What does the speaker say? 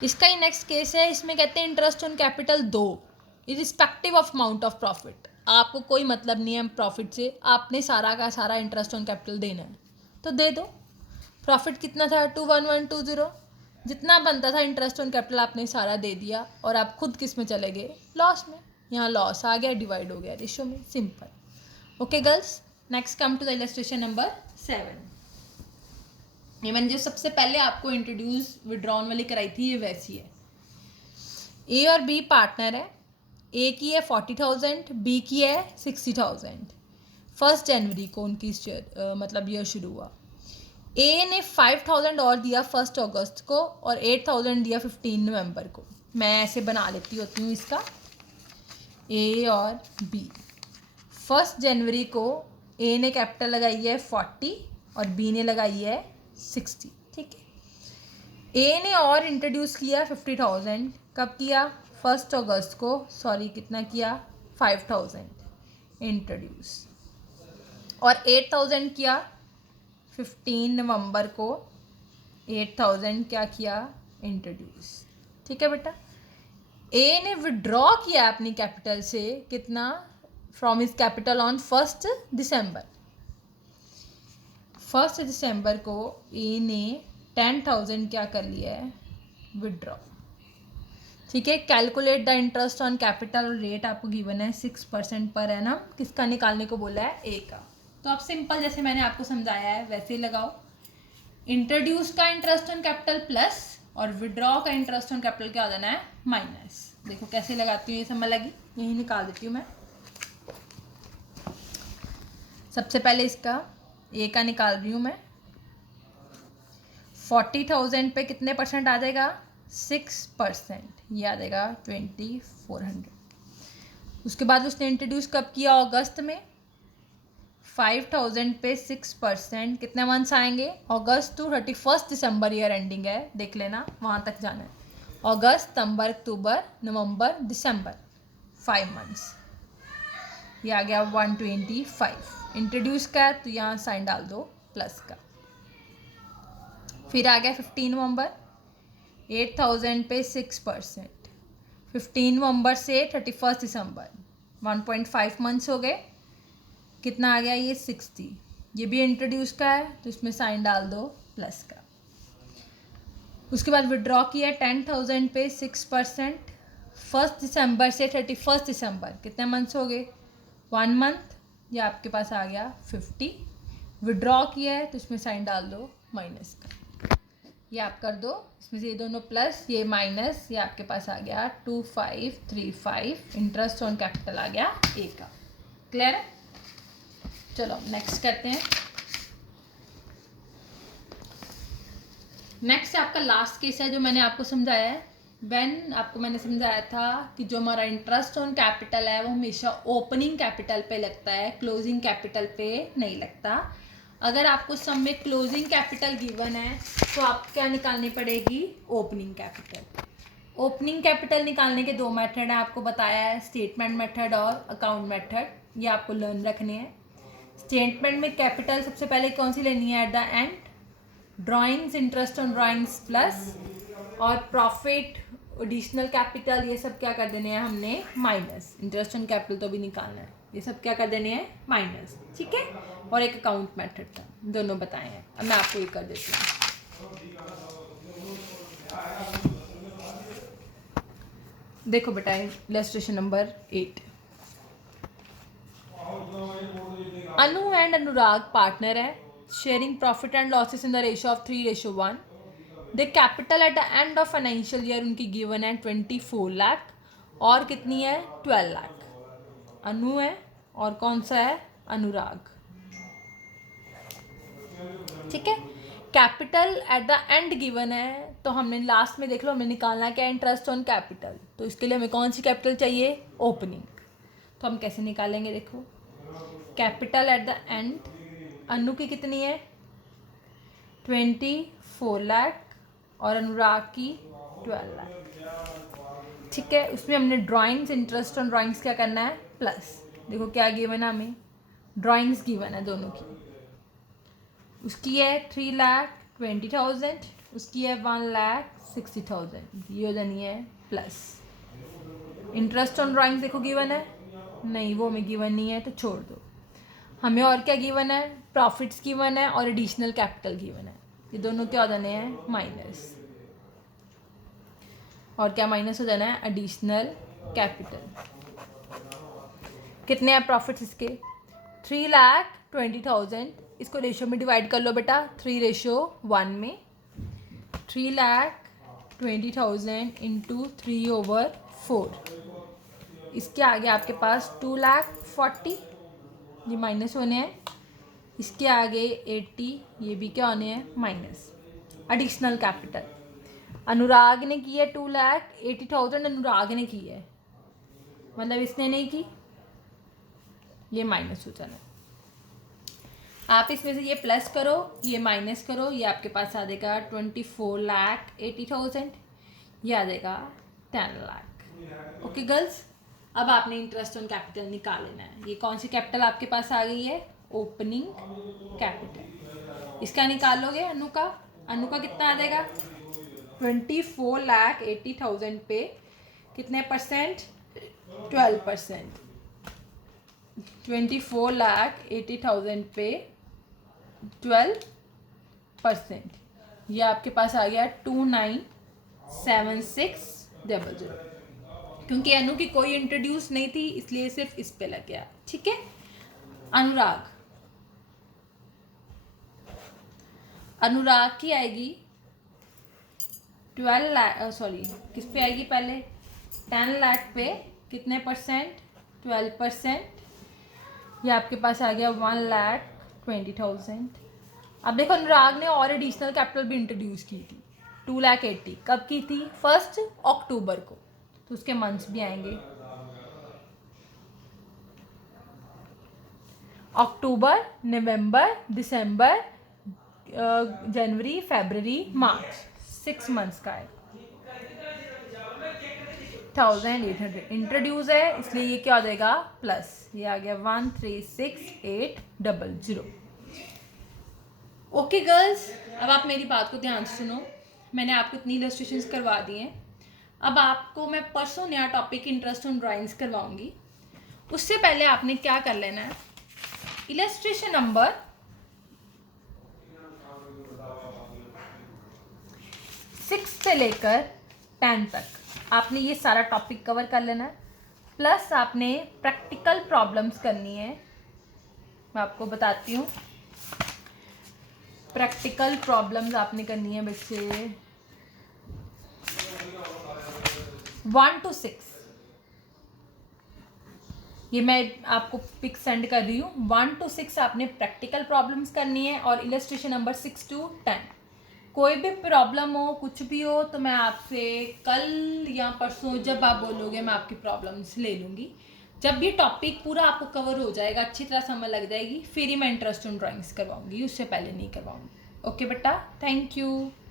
इसका ही next case है, इसमें कहते हैं interest on capital 2 irrespective of amount of profit. आपको कोई मतलब नहीं है प्रॉफिट से, आपने सारा का सारा इंटरेस्ट ऑन कैपिटल देना है तो दे दो। प्रॉफिट कितना था 21120, जितना बनता था इंटरेस्ट ऑन कैपिटल आपने सारा दे दिया और आप खुद किस में चले गए, लॉस में। यहाँ लॉस आ गया, डिवाइड हो गया रेशो में, simple. Okay girls, next come to the illustration number 7। ये मैंने जो सबसे पहले आपको इंट्रोड्यूस विड्रॉन वाली कराई थी, ये वैसी है। ए और बी पार्टनर है, ए की है 40,000, बी की है 60,000। 1 जनवरी को उनकी मतलब ईयर शुरू हुआ। ए ने 5,000 और दिया 1 अगस्त को और 8,000 दिया 15 नवंबर को। मैं ऐसे बना लेती होती हूँ इसका, ए और बी। 1 जनवरी को ए ने कैपिटल लगाई है 40 और बी ने लगाई है 60, ठीक है। ए ने और इंट्रोड्यूस किया 50,000, कब किया, 1 अगस्त को, सॉरी कितना किया, 5,000 इंट्रोड्यूस, और 8,000 किया 15 नवंबर को, 8,000 क्या किया, इंट्रोड्यूस, ठीक है बेटा। ए ने विड्रॉ किया अपनी कैपिटल से कितना, फ्रॉम हिज कैपिटल ऑन 1 दिसंबर। 1 दिसंबर को ए ने 10,000 क्या कर लिया है, विड्रॉ, ठीक है। Calculate the interest on capital, rate आपको गिवन है 6% पर एनम। किसका निकालने को बोला है, ए का। तो आप सिंपल जैसे मैंने आपको समझाया है वैसे ही लगाओ। इंट्रोड्यूस का इंटरेस्ट ऑन कैपिटल प्लस और विड्रॉ का इंटरेस्ट ऑन कैपिटल क्या हो जाना है, माइनस। देखो कैसे लगाती हूँ, ये समझ लगी, यही निकाल देती हूँ मैं। सबसे पहले इसका ए का निकाल रही हूँ मैं। 40,000 पे कितने परसेंट आ जाएगा, 6%, ये आ जाएगा 2,400। उसके बाद उसने इंट्रोड्यूस कब किया, अगस्त में। 5,000 पे 6%, कितने मंथ्स आएंगे, अगस्त टू 31 दिसंबर, ईयर एंडिंग है, देख लेना, वहाँ तक जाना है। अगस्त, सितंबर, अक्टूबर, नवंबर, दिसंबर, 5 मंथ्स, ये आ गया 125। इंट्रोड्यूस का तो यहाँ साइन डाल दो प्लस का। फिर आ गया 15 नवंबर, 8,000 पे 6%, 15 नवंबर से 31 दिसंबर, 1.5 मंथ्स हो गए, कितना आ गया, ये 60। ये भी इंट्रोड्यूस का है तो इसमें साइन डाल दो प्लस का। उसके बाद विड्रॉ किया 10,000 पे 6%, 1 दिसंबर से 31 दिसंबर, कितने मंथ्स हो गए, 1 मंथ, ये आपके पास आ गया 50। विड्रॉ किया है तो इसमें साइन डाल दो माइनस का, ये आप कर दो, इसमें से ये दोनों प्लस, ये माइनस, ये आपके पास आ गया 2535। इंटरेस्ट ऑन कैपिटल आ गया ए का। क्लियर है, चलो नेक्स्ट करते हैं। नेक्स्ट आपका लास्ट केस है जो मैंने आपको समझाया है। आपको मैंने समझाया था कि जो हमारा इंटरेस्ट ऑन कैपिटल है वो हमेशा ओपनिंग कैपिटल पे लगता है, क्लोजिंग कैपिटल पे नहीं लगता। अगर आपको सम में क्लोजिंग कैपिटल गिवन है तो आपको क्या निकालनी पड़ेगी, ओपनिंग कैपिटल। ओपनिंग कैपिटल निकालने के 2 मेथड हैं, आपको बताया है, स्टेटमेंट मेथड और अकाउंट मेथड, ये आपको लर्न रखने हैं। स्टेटमेंट में कैपिटल सबसे पहले कौन सी लेनी है, eight the and, drawings, interest on drawings plus, और प्रॉफिट, एडिशनल कैपिटल, ये सब क्या कर देने हैं हमने, माइनस। इंटरेस्ट ऑन कैपिटल तो भी निकालना है, ये सब क्या कर देने हैं, माइनस, ठीक है। और एक अकाउंट मेथड का, दोनों बताए हैं। अब मैं आपको ये कर देती हूँ। देखो बेटा, illustration number 8। Anu and Anurag partner है, sharing profit and losses in the ratio of 3:1। The capital at the end of financial year उनकी गिवन है 24 लाख, और कितनी है, 12 लाख। अनु है और कौन सा है, अनुराग, ठीक है। Capital at the and given है तो हमने लास्ट में देख लो, हमें निकालना क्या है, इंटरेस्ट ऑन कैपिटल। तो इसके लिए हमें कौन सी कैपिटल चाहिए, ओपनिंग। तो हम कैसे निकालेंगे, देखो, कैपिटल एट द एंड, अनु की कितनी है, 24 लाख, और अनुराग की 12 लाख, ठीक है। उसमें हमने ड्राइंग्स, इंटरेस्ट ऑन ड्राइंग्स क्या करना है, प्लस। देखो क्या गिवन है हमें, ड्राइंग्स गिवन है दोनों की। उसकी है 3,20,000, उसकी है 1,60,000, 60,000, ये हो जानी है प्लस। इंटरेस्ट ऑन ड्राइंग्स देखो गिवन है, नहीं वो हमें गिवन नहीं है तो छोड़ दो। हमें और क्या गिवन है, प्रॉफिट्स गिवन है और एडिशनल कैपिटल गिवन है। ये दोनों क्या हो जाने हैं, माइनस। और क्या माइनस हो जाना है, एडिशनल कैपिटल। कितने हैं प्रॉफिट्स इसके, 3,20,000। इसको रेशियो में डिवाइड कर लो बेटा, 3:1 में। 3,20,000 इंटू 3/4। इसके आगे आपके पास 2,40,000, ये माइनस होने हैं। इसके आगे 80, ये भी क्या होने हैं, माइनस। एडिशनल कैपिटल अनुराग ने की है 2,80,000, अनुराग ने की है, मतलब इसने नहीं की, ये माइनस हो जाना। आप इसमें से ये प्लस करो, ये माइनस करो, ये आपके पास आ जाएगा 24,80,000, ये आ जाएगा 10 लाख। ओके गर्ल्स, अब आपने इंटरेस्ट ऑन कैपिटल निकाल लेना है। ये कौन सी कैपिटल आपके पास आ गई है, ओपनिंग कैपिटल। इसका निकालोगे अनु का कितना आ जाएगा, 24,80,000 पे कितने परसेंट, 12%। 24,80,000 पे 12%, ये आपके पास आ गया 297600। क्योंकि अनु की कोई इंट्रोड्यूस नहीं थी इसलिए सिर्फ इस पे लग गया, ठीक है। अनुराग की आएगी 12 लाख, सॉरी किस पे आएगी पहले, 10 लाख पे कितने परसेंट, 12%। ये आपके पास आ गया 1,20,000। अब देखो अनुराग ने और एडिशनल कैपिटल भी इंट्रोड्यूस की थी 2,80,000। कब की थी, 1 अक्टूबर को, तो उसके मंथ्स भी आएंगे, अक्टूबर, नवंबर, दिसंबर, जनवरी, फरवरी, मार्च, 6 मंथ्स का है। 1,800 इंट्रोड्यूस है इसलिए ये क्या हो जाएगा, प्लस। ये आ गया 136,800। ओके गर्ल्स, अब आप मेरी बात को ध्यान से सुनो। मैंने आपको इतनी इलस्ट्रेशंस करवा दी हैं। अब आपको मैं परसों नया टॉपिक इंटरेस्ट ऑन ड्राइंग्स करवाऊंगी। उससे पहले आपने क्या कर लेना है, इलस्ट्रेशन नंबर 6 से लेकर 10 तक आपने ये सारा टॉपिक कवर कर लेना है। प्लस आपने प्रैक्टिकल प्रॉब्लम्स करनी है, मैं आपको बताती हूँ। प्रैक्टिकल प्रॉब्लम्स आपने करनी है बच्चे 1 to 6। ये मैं आपको पिक सेंड कर रही हूँ। 1 to 6 आपने प्रैक्टिकल प्रॉब्लम्स करनी है और इलस्ट्रेशन नंबर 6 to 10। कोई भी प्रॉब्लम हो, कुछ भी हो, तो मैं आपसे कल या परसों जब आप बोलोगे मैं आपकी प्रॉब्लम्स ले लूँगी। जब ये टॉपिक पूरा आपको कवर हो जाएगा, अच्छी तरह समझ लग जाएगी, फिर ही मैं इंटरेस्ट ऑन ड्राइंग्स करवाऊँगी, उससे पहले नहीं करवाऊँगी। ओके बेटा, थैंक यू।